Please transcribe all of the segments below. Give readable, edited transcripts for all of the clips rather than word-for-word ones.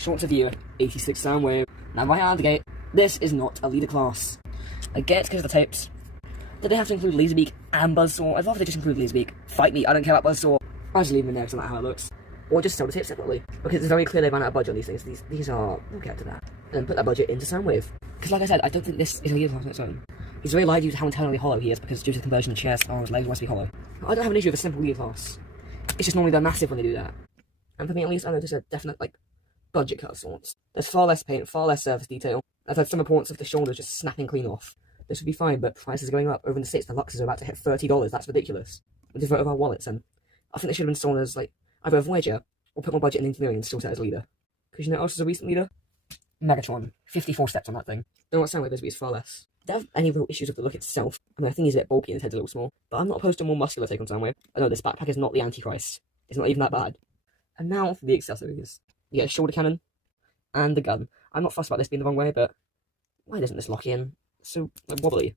short review, 86 soundwave. Now right out of the gate, this is not a leader class. I get it's because of the tapes. Did they have to include Laserbeak and Buzzsaw? I'd rather they just include Laserbeak. Fight me, I don't care about Buzzsaw. I'll just leave them in there because I like how it looks. Or just sell the tapes separately. Because it's very clear they ran out of budget on these things. These are, we'll get to that. And put that budget into soundwave. Because like I said, I don't think this is a leader class on its own. He's very light due to how internally hollow he is because due to the conversion of chest, arms, legs must be hollow. I don't have an issue with a simple leader class. It's just normally they're massive when they do that. And for me at least, I noticed a definite, budget cut of sorts. There's far less paint, far less surface detail. I've had some reports of the shoulders just snapping clean off. This would be fine, but prices are going up. Over in the States, the Luxes are about to hit $30. That's ridiculous. We devote of our wallets, and I think they should have been sold as, either a Voyager or put more budget in engineering and still set as leader. Because you know what else is a recent leader? Megatron. 54 steps on that thing. Don't know what Soundwave is, but it's far less. They have any real issues with the look itself. I mean, I think he's a bit bulky and his head's a little small, but I'm not opposed to a more muscular take on Soundwave. I know this backpack is not the Antichrist. It's not even that bad. And now for the accessories. You get a shoulder cannon and the gun. I'm not fussed about this being the wrong way, but why doesn't this lock in? So wobbly.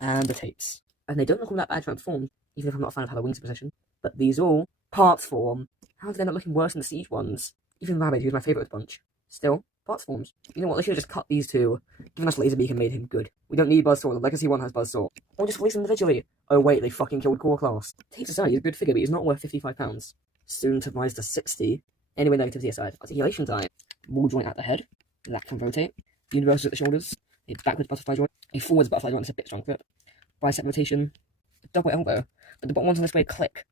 And the tapes. And they don't look all that bad transformed, even if I'm not a fan of how the wings are positioned. But these all parts form. How do they end up looking worse than the Siege ones? Even Rabbit, who's my favourite of the bunch. Still, parts forms. You know what, they should have just cut these two, given us Laserbeak and made him good. We don't need Buzzsaw, the Legacy one has Buzzsaw. Or just release them individually. Oh wait, they fucking killed Core Class. Tapes aside, he's a good figure, but he's not worth £55. Soon to rise to 60. Anyway, negativity aside, articulation time. Wall joint at the head. That can rotate. Universals at the shoulders. A backwards butterfly joint. A forwards butterfly joint that's a bit strong for it. Bicep rotation. Double elbow. But the bottom ones on this way click.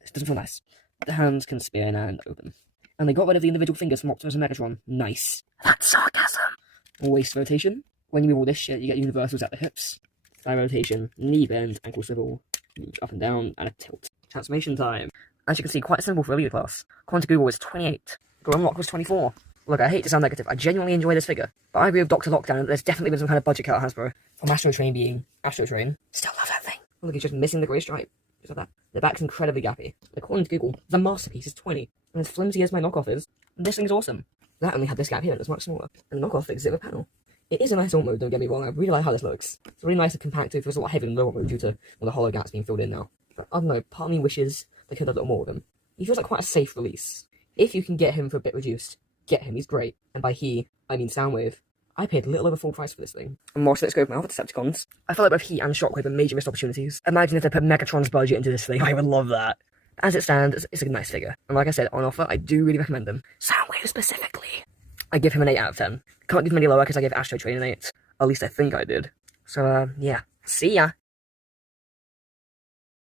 This doesn't feel nice. The hands can spin and open. And they got rid of the individual fingers from Optimus and Megatron. Nice. That's sarcasm. Waist rotation. When you move all this shit, you get universals at the hips. Thigh rotation. Knee bend. Ankle swivel. Up and down. And a tilt. Transformation time. As you can see, quite simple for a leader class. According to Google, was 28. Unlock was 24. Look, I hate to sound negative, I genuinely enjoy this figure. But I agree with Dr. Lockdown that there's definitely been some kind of budget cut at Hasbro. From Astro Train being Astro Train. Still love that thing. Look, he's just missing the grey stripe. Just like that. The back's incredibly gappy. According to Google, the masterpiece is 20. And as flimsy as my knockoff is, this thing's awesome. That only had this gap here and it's much smaller. And the knockoff fixes it with a panel. It is a nice alt mode, don't get me wrong, I really like how this looks. It's really nice and compact, it feels a lot heavier than the lower mode due to all the hollow gaps being filled in now. But I don't know, part of me wishes they could have done a little more with him. He feels like quite a safe release. If you can get him for a bit reduced, get him, he's great. And by he, I mean Soundwave. I paid a little over full price for this thing. And more, so let's go with my other Decepticons. I felt like both he and Shockwave are major missed opportunities. Imagine if they put Megatron's budget into this thing, I would love that. As it stands, it's a nice figure. And like I said, on offer, I do really recommend them. Soundwave specifically. I give him an 8 out of 10. Can't give him any lower because I gave Astro Train an 8. At least I think I did. So, yeah. See ya!